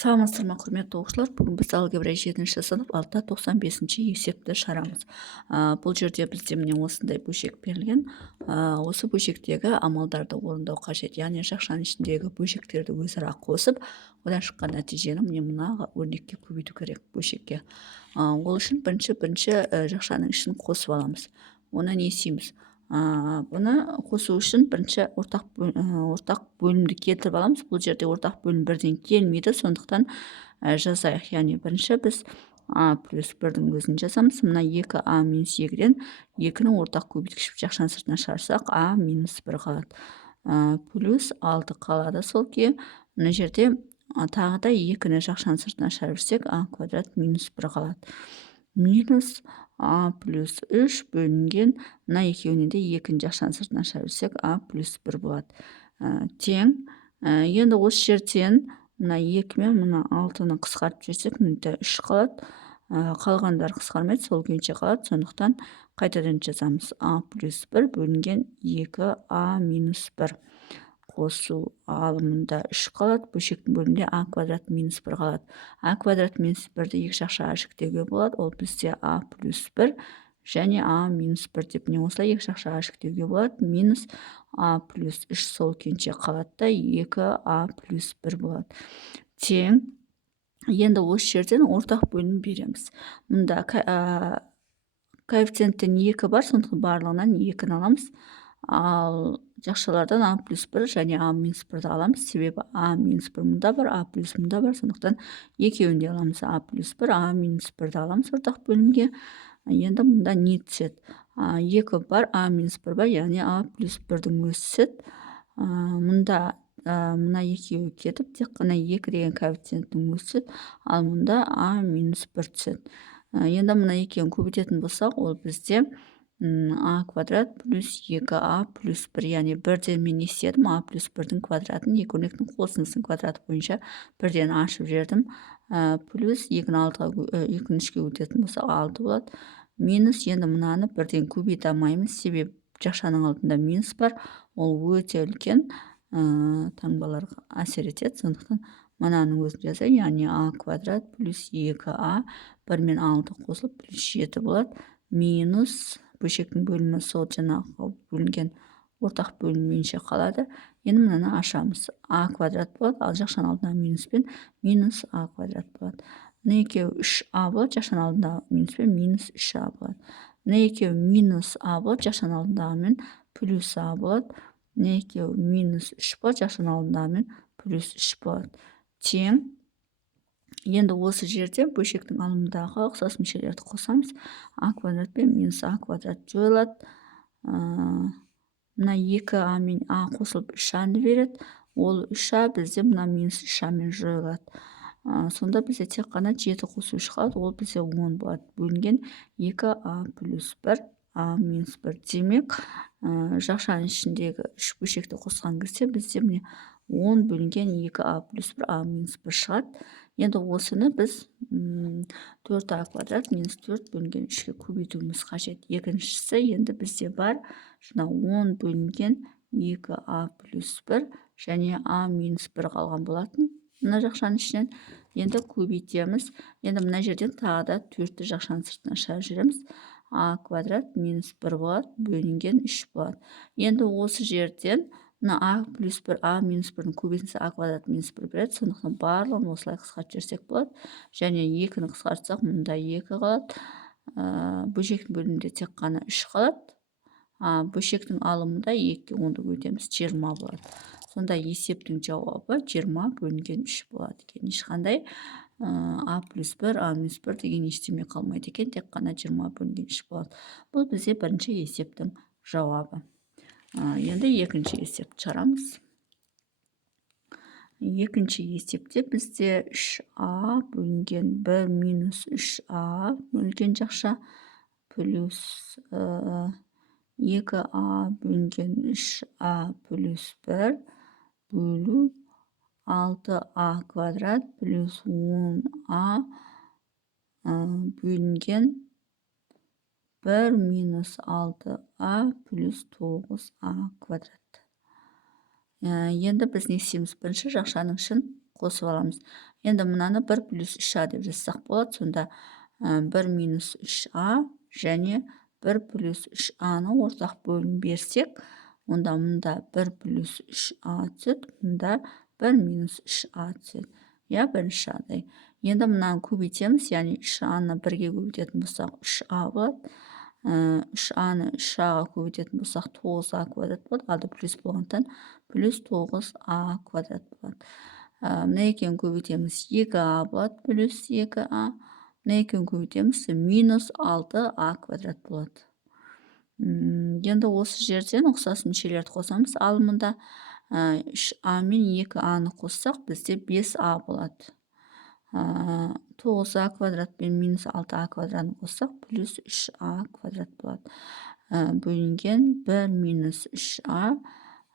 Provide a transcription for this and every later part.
Саламатсыздар ма, құрметті оқушылар? Бүгін біз алгебра 7-ші сынып 695-ші есепті шығарамыз. Бұл жерде бізде міне осындай бөлшек берілген. Осы бөлшектегі амалдарды орындау қажет. Яғни жақшаның ішіндегі бөлшектерді өзара қосып, одан шыққан нәтижені міне мына өрнекке көбейту керек бөлшекке. Ол үшін бірінші жақшаның ішін қосып аламыз. Оны не істейміз? Бұны қосу үшін бірінші ортақ бөлімді келтіріп аламыз. Бұл жерде ортақ бөлім бірден келмейді, сондықтан жазайық. Яғни бірінші біз а плюс 1-дің өзін жазамыз. Мына 2а минус 2-ден 2-ның ортақ көбейткіш жақшаның сыртына шығарсақ, а минус 1 қалады. Плюс 6 қалады. Сол күйі мына жерде тағы да 2-ні жақшаның сыртына шығарсақ, а квадрат минус 1 қалады. Минус а плюс 3 бөлінген, мына екеуіне де 2-ні жақшаның сыртына шығарсақ, а плюс 1 болады. Тең. Енді осы жерден мына 2 мен мына 6-ны қысқартып жіберсек, мында 3 қалады. Қалғандар қысқармайды, сол күйінше қалады. Сондықтан қайтадан жазамыз. А плюс 1 бөлінген 2а минус 1. Қосу алымында 3 қалады. Бөлшектің бөлімінде а квадрат минус 1 қалады. А квадрат минус 1-ді екі жақшаға жіктеуге болады. Ол бізде а плюс 1 және а минус 1 деп не осылай екі жақшаға жіктеуге болады. Минус а плюс 3 сол күйінше қалады да 2а плюс 1 болады. Тең. Енді осы жерден ортақ бөлім береміз. Мұнда коэффициенттен 2 бар, сондықтан барлығынан 2-ні аламыз. Ал жақшалардан а плюс 1 және а минус 1-ді аламыз. Себебі а минус 1 мұнда бар, а плюс мұнда бар. Сондықтан екеуінде аламыз. А плюс 1, а минус 1-ді аламыз ортақ бөлімге. Енді мұнда не түседі? 2 бар, а минус 1 бар, яғни а плюс 1-дің өзі түседі. Мұнда мына екеуі кетіп, тек қана 2 деген коэффициенттің өзі түседі. Ал мұнда а минус 1 түседі. Енді мұна екеуін көбейтетін болсақ, ол бізде а квадрат плюс 2а плюс 1, яғни 1-ден мен естедім, а плюс 1-дің квадратын, екі өрнектің қосындысының квадраты бойынша 1-ден ашып жердім. Плюс 2-ні 3-ге өтетін болсақ, 6 болады. Минус, енді мұнаны 1-ден көбейте алмаймыз, себебі жақшаның алдында минус бар, ол өте үлкен таңбаларға әсер етеді. Сондықтан мұнаның өзін жазайық, яғни а квадрат плюс 2а 1 мен 6 қосылып плюс 7 болады. Минус бөлшектің бөлімі сол жаңағы бөлінген ортақ бөлімінше қалады. Енді мұнаны ашамыз. А квадрат болады, ал жақшаның алдында минуспен минус а квадрат болады. Мына екеуі 3а болады, жақшаның алдында минуспен минус 3а болады. Мына екеуі минус а болады, жақшаның алдындағымен плюс а болады. Мына екеуі минус 3 болады, жақшаның алдындағымен плюс 3 болады. Тең. Енді осы жерде бөлшектің алымындағы ұқсас мүшелерді қосамыз. А квадрат пен минус а квадрат жойылады. Мына 2а мен а қосылып 3а-ны береді. Ол 3а бізде мына минус 3а-мен жойылады. Сонда бізде тек қана 7 қосу 3 қалады. Ол бізде 10 болады. Бөлінген 2а плюс 1, а минус 1. Демек, жақшаның ішіндегі 3 бөлшекті қосқан кезде бізде міне 10 бөлінген 2а плюс 1, а минус 1 шығады. Енді осыны біз 4а квадрат минус 4 бөлінген 3-ге көбейтуіміз қажет. Екіншісі енді бізде бар. Жына 10 бөлінген 2а плюс 1 және а минус 1 қалған болатын. Мына жақшаның ішінен енді көбейтеміз. Енді мына жерден тағы да 4-ті жақшаның сыртына шығарып жібереміз. А квадрат минус 1 болады, бөлінген 3 болады. Енді осы жерден мына а плюс 1, а минус 1-дің көбейтіндісі а квадрат минус 1 береді. Сондықтан барлығын осылай қысқартып жіберсек болады. Және 2-ні қысқартсақ, мұнда 2 қалады. Бөлшектің бөлімінде тек қана 3 қалады. Бөлшектің алымында 2-ге 10-ды көбейтеміз, 20 болады. Сонда есептің жауабы 20 бөлінген 3 болады екен. Ешқандай а плюс 1, а минус 1 деген ештеме қалмайды екен, тек қана 20 бөлінген 3 болады. Бұл бізде бірінші есептің жауабы. Енді екінші есепті шығарамыз. Екінші есепте бізде 3а бөлінген 1 минус 3а бөлінген жақша плюс 2а бөлінген 3а плюс 1 бөлу 6а квадрат плюс 10а бөлінген 1 минус 6а плюс 9а квадрат. Енді біз не істейміз? Бірінші жақшаның ішін қосып аламыз. Енді мынаны 1 плюс 3а деп жазсақ болады. Сонда 1 минус 3а және 1 плюс 3а-ны ортақ бөлім берсек, онда мұнда 1 плюс 3а түседі, мұнда 1 минус 3а түседі. Я, бірінші жағдай. Енді мынаны көбейтеміз, яғни 3а-ны 1-ге көбейтетін болсақ 3а болады. 3а-ны 3а-ға көбейтетін болсақ 9а квадрат болады. Алды плюс болғандықтан плюс 9а квадрат болады. Мына екеуін көбейтеміз, 2а болады, плюс 2а. Мына екеуін көбейтеміз, минус 6а квадрат болады. Енді осы жерден ұқсас мүшелерді қосамыз. Ал мұнда 3а мен 2а-ны қоссақ, бізде 5а болады. 9а квадрат пен минус 6а квадратын қоссақ, плюс 3а квадрат болады. Бөлінген 1 минус 3а,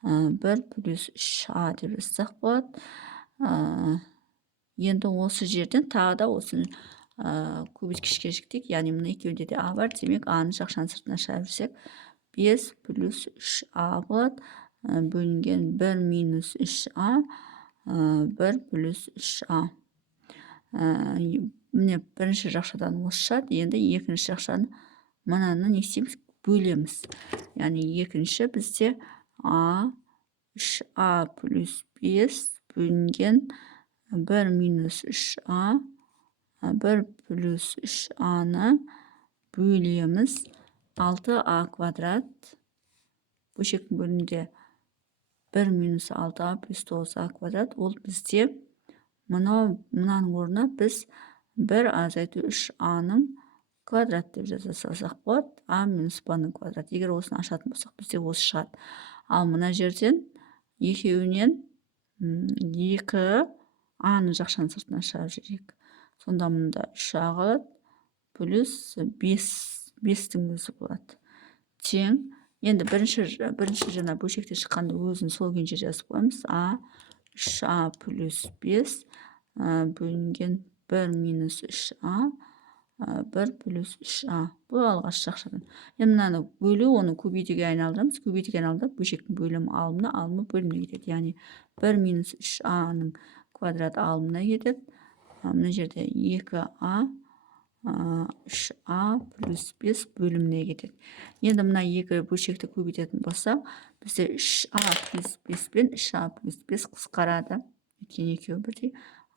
1 плюс 3а деп жазсақ болады. Енді осы жерден тағы да осы көбейткішке жүктейік. Яғни мына екеуінде де а бар. Демек, а-ны жақшаның сыртына шығарып жүрсек, 5 плюс 3а болады. Бөлінген 1 минус 3а, 1 плюс 3а. Міне бірінші жақшадан осы шығады. Енді екінші жақшаны мынаны не істейміз? Бөлеміз. Яғни екінші бізде а 3а плюс 5 бөлінген 1 минус 3а, 1 плюс 3а-ны бөлеміз 6а квадрат. Бөлшектің бөлімінде 1 минус 6а плюс 9а квадрат. Ол бізде мұнаның орнына біз 1 азайту 3а-ның квадрат деп жаза салсақ болады. А минус б-ның квадрат. Егер осыны ашатын болсақ, бізде осы шығады. Ал мына жерден екеуінен 2а-ны жақшаның сыртына шығарып жіберейік. Сонда мұнда 3а қалады, плюс 5-тің өзі болады. Тең. Енді бірінші жаңа бөлшекте шыққанды өзін сол күйінше жазып қоймыз. А 3а плюс 5 бөлінген 1 минус 3а, 1 плюс 3а. Бұл алғаш жақшадан. Енді мынаны бөлу, оны көбейтуге айналдырамыз. Көбейтуге айналдырып, бөлшектің бөлімі алымына, алымы бөліміне кетеді. Яғни 1 минус 3а-ның квадрат алымына кетеді. Мына жерде 2а, 3а плюс 5 бөліміне кетеді. Енді мына екі бөлшекті көбейтетін болсақ, бізде 3а плюс 5 пен 3а плюс 5 қысқарады. Өйткені екеуі бірдей.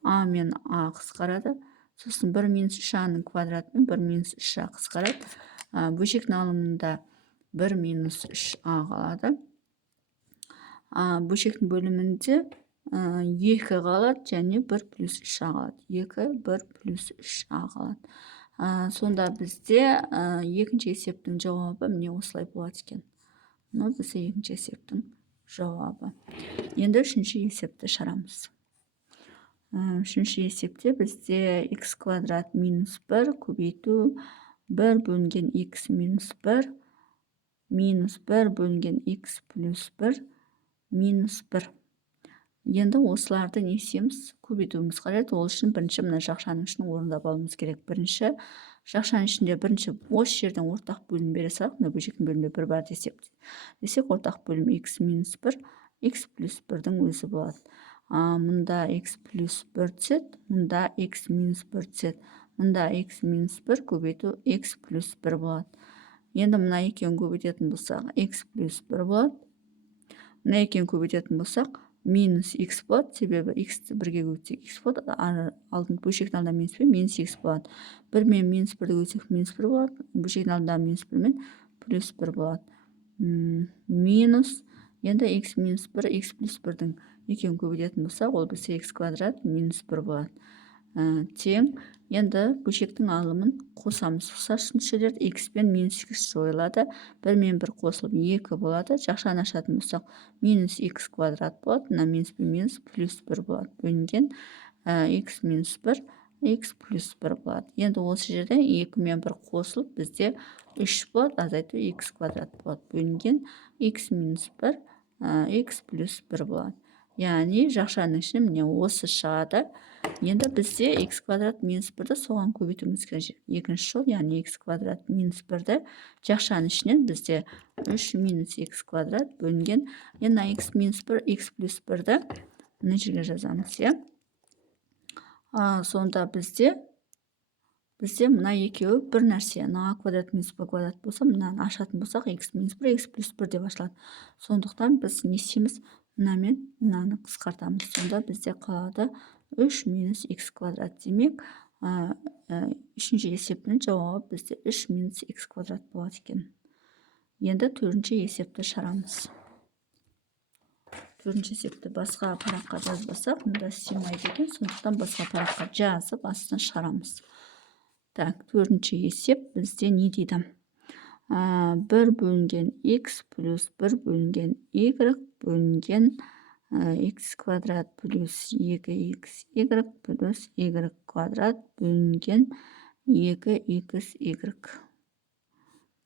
А мен а қысқарады. Сосын 1 минус 3а-ның квадраты мен 1 минус 3а қысқарады. Бөлшектің алымында 1 минус 3а қалады. Бөлшектің бөлімінде 2 қалады және 1 плюс 3а қалады. 2, 1 плюс 3а қалады. Сонда бізде екінші есептің жауабы міне осылай болады екен. Бұл бізде екінші есептің жауабы. Енді үшінші есепті шығарамыз. Үшінші есепте бізде x квадрат минус 1 көбейту 1 бөлінген x минус 1 минус 1 бөлінген x плюс 1 минус 1. Енді осыларды не істейміз? Көбейтуіміз қажет. Ол үшін бірінші мына жақшаның ішін орындап алуымыз керек. Бірінші жақшаның ішінде бірінші осы жерден ортақ бөлім бере салайық. Мына бөлшектің бөлімінде 1 бар десек, ортақ бөлім x минус 1, x плюс 1-дің өзі болады. Мұнда x плюс 1 түседі, мұнда x минус 1 түседі. Мұнда x минус 1 көбейту x плюс 1 болады. Енді мына екеуін көбейтетін болсақ, x плюс 1 болады. Мына екеуін көбейтетін болсақ, минус x болады. Себебі x-ті 1-ге көбейтсек x болады. Алдын бөлшектің алдында минус 1, минус x болады. 1 мен минус 1-ді көбейтсек минус 1 болады. Бөлшектің алдында минус 1 мен плюс 1 болады. Минус. Енді x минус 1, x плюс 1-дің екеуін көбейтетін болсақ, ол бізде x квадрат минус 1 болады. Тең. Енді бөлшектің алымын қосамыз. Ұқсас мүшелерді x пен минус x жойылады. 1 мен 1 қосылып 2 болады. Жақшаны ашатын болсақ, минус x квадрат болады. Мына минус 1 минус плюс 1 болады. Бөлінген x минус 1, x плюс 1 болады. Енді осы жерде 2 мен 1 қосылып, бізде 3 болады. Азайту x квадрат болады. Бөлінген x минус 1, x плюс 1 болады. Яғни жақшаның ішіне міне осы шығады. Енді бізде x квадрат минус 1-ді соған көбейтуіміз керек. Екінші жол, яғни x квадрат минус 1-ді жақшаның ішінен бізде 3 минус x квадрат бөлінген. Енді x минус 1, x плюс 1-ді мына жерге жазамыз. Сонда бізде мына екеуі бір нәрсе. А квадрат минус б квадрат болса, мынаны ашатын болсақ, x минус 1, x плюс 1 деп ашылады. Сондықтан біз не істейміз? Мынамен мынаны қысқартамыз. Сонда бізде қалады 3 минус x квадрат. Демек, үшінші есептің жауабы бізде 3 минус x квадрат болады екен. Енді төртінші есепті шығарамыз. Төртінші есепті басқа параққа жазбасақ, мұнда істемейді екен. Сондықтан басқа параққа жазып, астына шығарамыз. Так, төртінші есеп бізде не дейді? 1 бөлінген x плюс 1 бөлінген y бөлінген x квадрат плюс 2xy плюс y квадрат бөлінген 2xy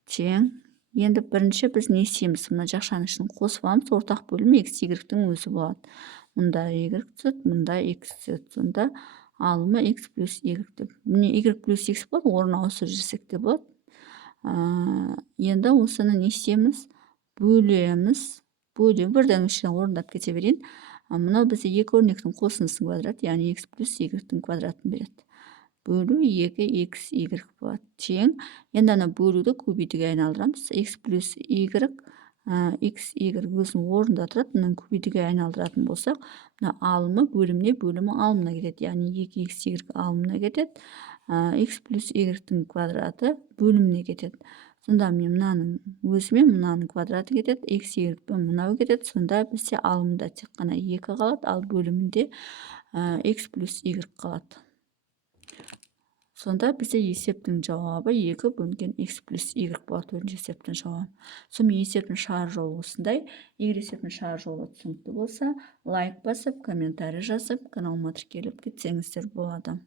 тең. Енді бірінші біз не істейміз? Мына жақшаның ішін қосып аламыз, ортақ бөлім x, y-тің өзі болады. Мұнда y түседі, мұнда x түседі. Сонда алымы x плюс y деп. Міне y плюс x болады, орын ауыстырып жүрсек те болады. Енді осыны не істейміз? Бөлеміз. Бірден ішіне орындап кете берейін. Мынау бізде екі өрнектің қосындысының квадраты, яғни x плюс y-тің квадратын береді. Бөлу 2xy болады. Тең. Енді ана бөлуді көбейтуге айналдырамыз. X плюс y, xy өзінің орында тұрады. Мұны көбейтуге айналдыратын болсақ, мына алымы бөліміне, бөлімі алымына кетеді. Яғни 2xy алымына кетеді. X плюс y-тің квадраты бөліміне кетеді. Сонда мен мынаның өзімен мынаның квадраты кетеді, xy мынау кетеді. Сонда бізде алымында тек қана 2 қалады, ал бөлімінде x плюс y қалады. Сонда бізде есептің жауабы 2 бөлінген x плюс y болады, төртінші есептің жауабы. Сонымен есептің шығар жолы осындай. Егер есептің шығар жолы түсінікті болса, лайк басып, комментарий жазып, каналыма тіркеліп кетсеңіздер болады.